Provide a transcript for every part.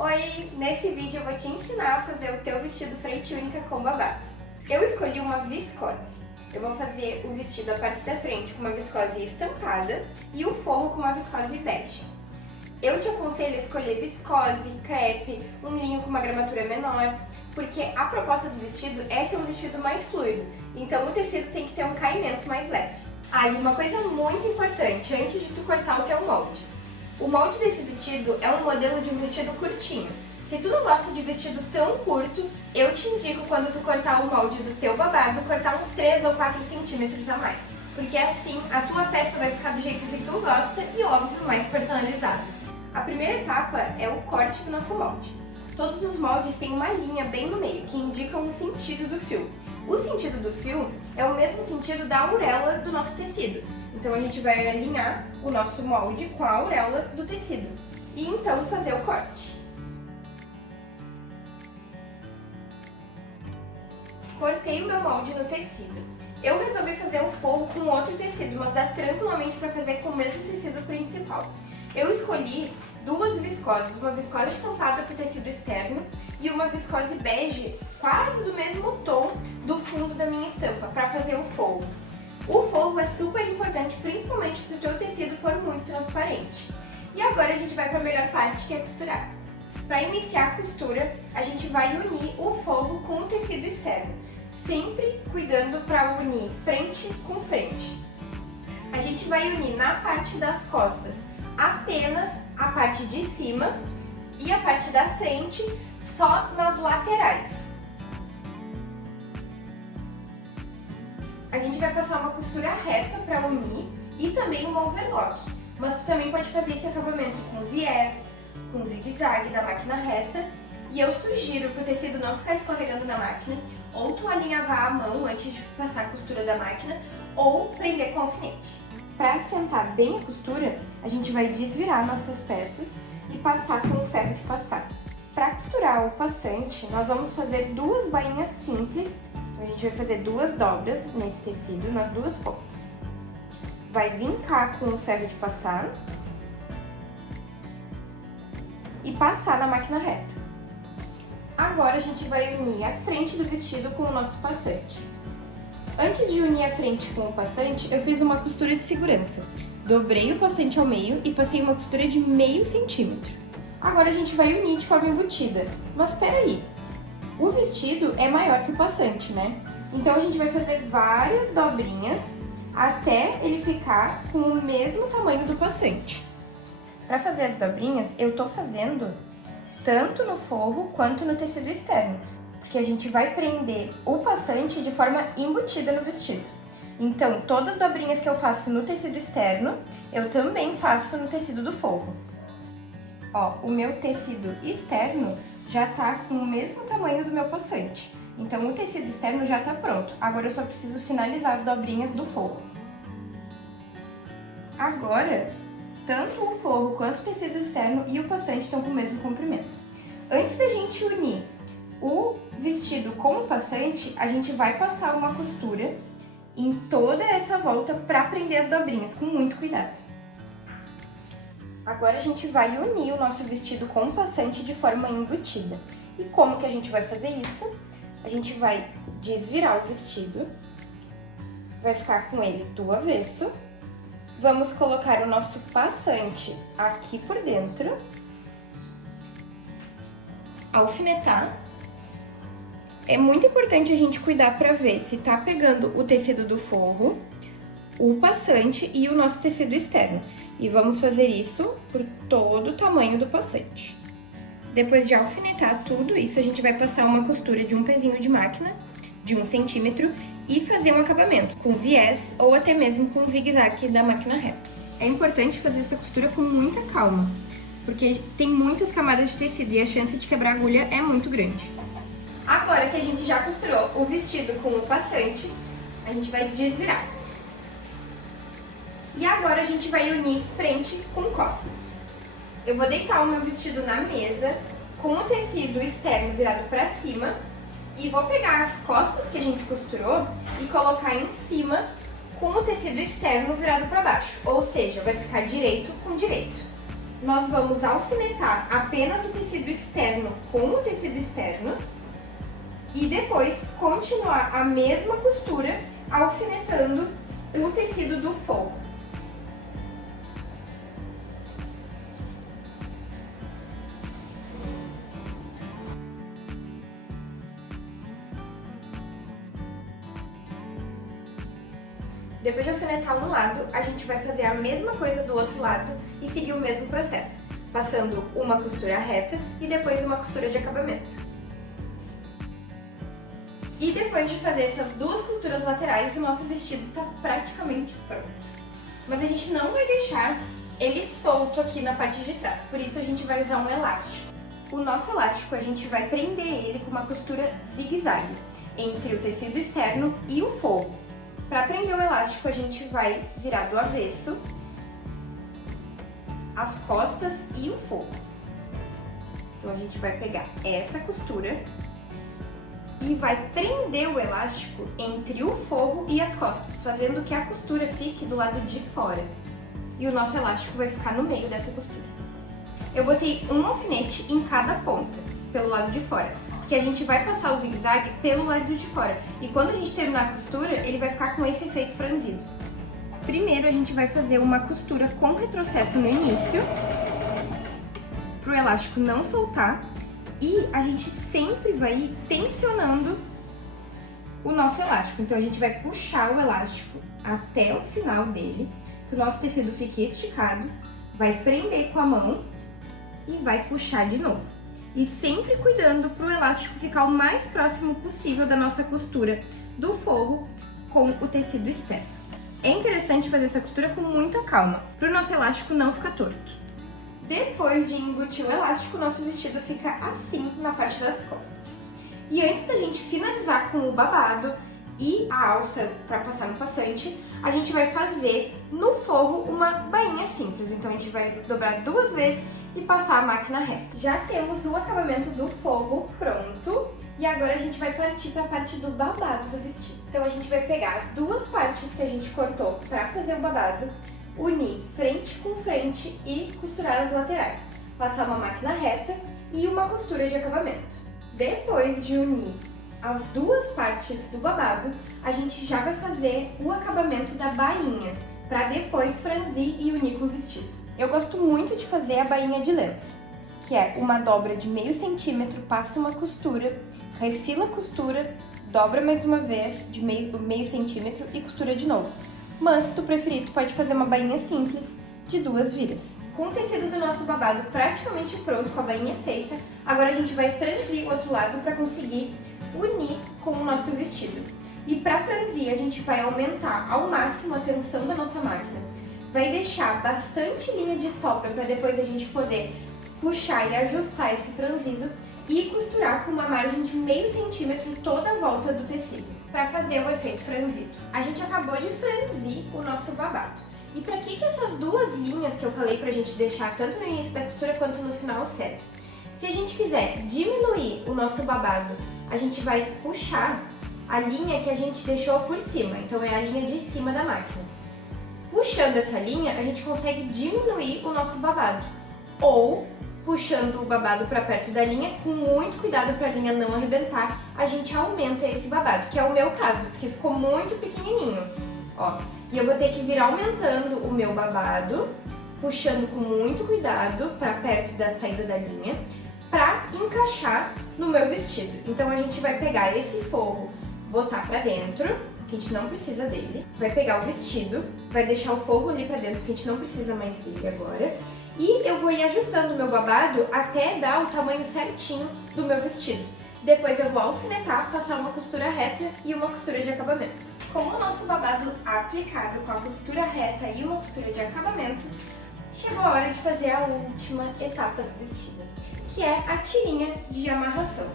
Oi! Nesse vídeo eu vou te ensinar a fazer o teu vestido frente única com babado. Eu escolhi uma viscose. Eu vou fazer o vestido, a parte da frente, com uma viscose estampada e o forro com uma viscose bege. Eu te aconselho a escolher viscose, crepe, um linho com uma gramatura menor, porque a proposta do vestido é ser um vestido mais fluido, então o tecido tem que ter um caimento mais leve. E uma coisa muito importante, antes de tu cortar o teu molde. O molde desse vestido é um modelo de um vestido curtinho. Se tu não gosta de vestido tão curto, eu te indico quando tu cortar o molde do teu babado, cortar uns 3 ou 4 centímetros a mais. Porque assim a tua peça vai ficar do jeito que tu gosta e, óbvio, mais personalizada. A primeira etapa é o corte do nosso molde. Todos os moldes têm uma linha bem no meio, que indica o sentido do fio. O sentido do fio é o mesmo sentido da auréola do nosso tecido. Então a gente vai alinhar o nosso molde com a auréola do tecido e então fazer o corte. Cortei o meu molde no tecido. Eu resolvi fazer um forro com outro tecido, mas dá tranquilamente para fazer com o mesmo tecido principal. Eu escolhi duas viscoses, uma viscose estampada para o tecido externo e uma viscose bege, quase do mesmo tom do fundo da minha estampa, para fazer o forro. O forro é super importante, principalmente se o teu tecido for muito transparente. E agora a gente vai para a melhor parte, que é costurar. Para iniciar a costura, a gente vai unir o forro com o tecido externo, sempre cuidando para unir frente com frente. A gente vai unir na parte das costas apenas a parte de cima e a parte da frente só nas laterais. A gente vai passar uma costura reta para unir e também uma overlock, mas tu também pode fazer esse acabamento com viés, com zigue-zague da máquina reta, e eu sugiro para o tecido não ficar escorregando na máquina, ou tu alinhavar a mão antes de passar a costura da máquina, ou prender com alfinete. Para assentar bem a costura, a gente vai desvirar nossas peças e passar com o ferro de passar. Para costurar o passante, nós vamos fazer duas bainhas simples. A gente vai fazer duas dobras nesse tecido, nas duas pontas. Vai vincar com o ferro de passar e passar na máquina reta. Agora a gente vai unir a frente do vestido com o nosso passante. Antes de unir a frente com o passante, eu fiz uma costura de segurança. Dobrei o passante ao meio e passei uma costura de meio centímetro. Agora a gente vai unir de forma embutida. Mas peraí, o vestido é maior que o passante, né? Então a gente vai fazer várias dobrinhas até ele ficar com o mesmo tamanho do passante. Para fazer as dobrinhas, eu tô fazendo tanto no forro quanto no tecido externo, porque a gente vai prender o passante de forma embutida no vestido. Então, todas as dobrinhas que eu faço no tecido externo, eu também faço no tecido do forro. Ó, o meu tecido externo já tá com o mesmo tamanho do meu passante. Então, o tecido externo já tá pronto. Agora eu só preciso finalizar as dobrinhas do forro. Agora, tanto o forro quanto o tecido externo e o passante estão com o mesmo comprimento. Antes da gente unir o vestido com o passante, a gente vai passar uma costura em toda essa volta para prender as dobrinhas, com muito cuidado. Agora a gente vai unir o nosso vestido com o passante de forma embutida. E como que a gente vai fazer isso? A gente vai desvirar o vestido, vai ficar com ele do avesso. Vamos colocar o nosso passante aqui por dentro, alfinetar. É muito importante a gente cuidar para ver se tá pegando o tecido do forro, o passante e o nosso tecido externo. E vamos fazer isso por todo o tamanho do passante. Depois de alfinetar tudo isso, a gente vai passar uma costura de um pezinho de máquina, de 1 centímetro, e fazer um acabamento com viés ou até mesmo com zigue-zague da máquina reta. É importante fazer essa costura com muita calma, porque tem muitas camadas de tecido e a chance de quebrar a agulha é muito grande. Agora que a gente já costurou o vestido com o passante, a gente vai desvirar. E agora a gente vai unir frente com costas. Eu vou deitar o meu vestido na mesa, com o tecido externo virado para cima, e vou pegar as costas que a gente costurou e colocar em cima com o tecido externo virado para baixo. Ou seja, vai ficar direito com direito. nós vamos alfinetar apenas o tecido externo com o tecido externo e depois continuar a mesma costura alfinetando o tecido do forro. Depois de alfinetar um lado, a gente vai fazer a mesma coisa do outro lado e seguir o mesmo processo, passando uma costura reta e depois uma costura de acabamento. E depois de fazer essas duas costuras laterais, o nosso vestido está praticamente pronto. Mas a gente não vai deixar ele solto aqui na parte de trás, por isso a gente vai usar um elástico. O nosso elástico a gente vai prender ele com uma costura zigue-zague entre o tecido externo e o forro. Para prender o elástico, a gente vai virar do avesso as costas e o forro. Então, a gente vai pegar essa costura e vai prender o elástico entre o forro e as costas, fazendo que a costura fique do lado de fora. E o nosso elástico vai ficar no meio dessa costura. Eu botei um alfinete em cada ponta, pelo lado de fora, porque a gente vai passar o zigue-zague pelo lado de fora. E quando a gente terminar a costura, ele vai ficar com esse efeito franzido. Primeiro a gente vai fazer uma costura com retrocesso no início, para o elástico não soltar. E a gente sempre vai ir tensionando o nosso elástico. Então a gente vai puxar o elástico até o final dele, que o nosso tecido fique esticado, vai prender com a mão e vai puxar de novo. E sempre cuidando para o elástico ficar o mais próximo possível da nossa costura do forro com o tecido externo. É interessante fazer essa costura com muita calma, para o nosso elástico não ficar torto. Depois de embutir o elástico, o nosso vestido fica assim na parte das costas. E antes da gente finalizar com o babado e a alça para passar no passante, a gente vai fazer no forro uma bainha simples. Então a gente vai dobrar 2 vezes e passar a máquina reta. Já temos o acabamento do forro pronto e agora a gente vai partir para a parte do babado do vestido. Então a gente vai pegar as 2 partes que a gente cortou para fazer o babado, unir frente com frente e costurar as laterais. Passar uma máquina reta e uma costura de acabamento. Depois de unir as 2 partes do babado, a gente já vai fazer o acabamento da bainha, para depois franzir e unir com o vestido. Eu gosto muito de fazer a bainha de lenço, que é uma dobra de meio centímetro, passa uma costura, refila a costura, dobra mais uma vez de meio centímetro e costura de novo. Mas, se tu preferir, tu pode fazer uma bainha simples de 2 viras. Com o tecido do nosso babado praticamente pronto, com a bainha feita, agora a gente vai franzir o outro lado para conseguir unir com o nosso vestido. E para franzir, a gente vai aumentar ao máximo a tensão da nossa máquina. Vai deixar bastante linha de sobra para depois a gente poder puxar e ajustar esse franzido e costurar com uma margem de meio centímetro toda a volta do tecido, para fazer o efeito franzido. A gente acabou de franzir o nosso babado. E para que essas 2 linhas que eu falei pra gente deixar tanto no início da costura quanto no final servem? Se a gente quiser diminuir o nosso babado, a gente vai puxar a linha que a gente deixou por cima, então é a linha de cima da máquina. Puxando essa linha, a gente consegue diminuir o nosso babado. Ou, puxando o babado para perto da linha, com muito cuidado para a linha não arrebentar, a gente aumenta esse babado, que é o meu caso, porque ficou muito pequenininho, ó. E eu vou ter que vir aumentando o meu babado, puxando com muito cuidado para perto da saída da linha, para encaixar no meu vestido. Então a gente vai pegar esse forro, botar para dentro, que a gente não precisa dele, vai pegar o vestido, vai deixar o forro ali para dentro, que a gente não precisa mais dele agora, e eu vou ir ajustando o meu babado até dar o tamanho certinho do meu vestido. Depois eu vou alfinetar, passar uma costura reta e uma costura de acabamento. Com o nosso babado aplicado com a costura reta e uma costura de acabamento, chegou a hora de fazer a última etapa do vestido, que é a tirinha de amarração.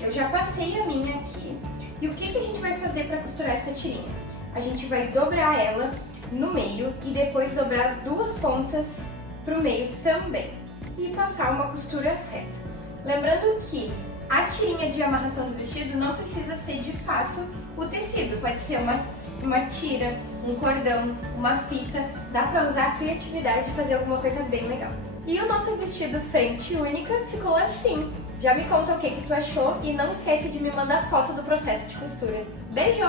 Eu já passei a minha aqui, e o que a gente vai fazer para costurar essa tirinha? A gente vai dobrar ela no meio e depois dobrar as 2 pontas para o meio também, e passar uma costura reta. Lembrando que a tirinha de amarração do vestido não precisa ser de fato o tecido, pode ser uma tira, um cordão, uma fita, dá pra usar a criatividade e fazer alguma coisa bem legal. E o nosso vestido frente única ficou assim. Já me conta o que tu achou e não esquece de me mandar foto do processo de costura. Beijo!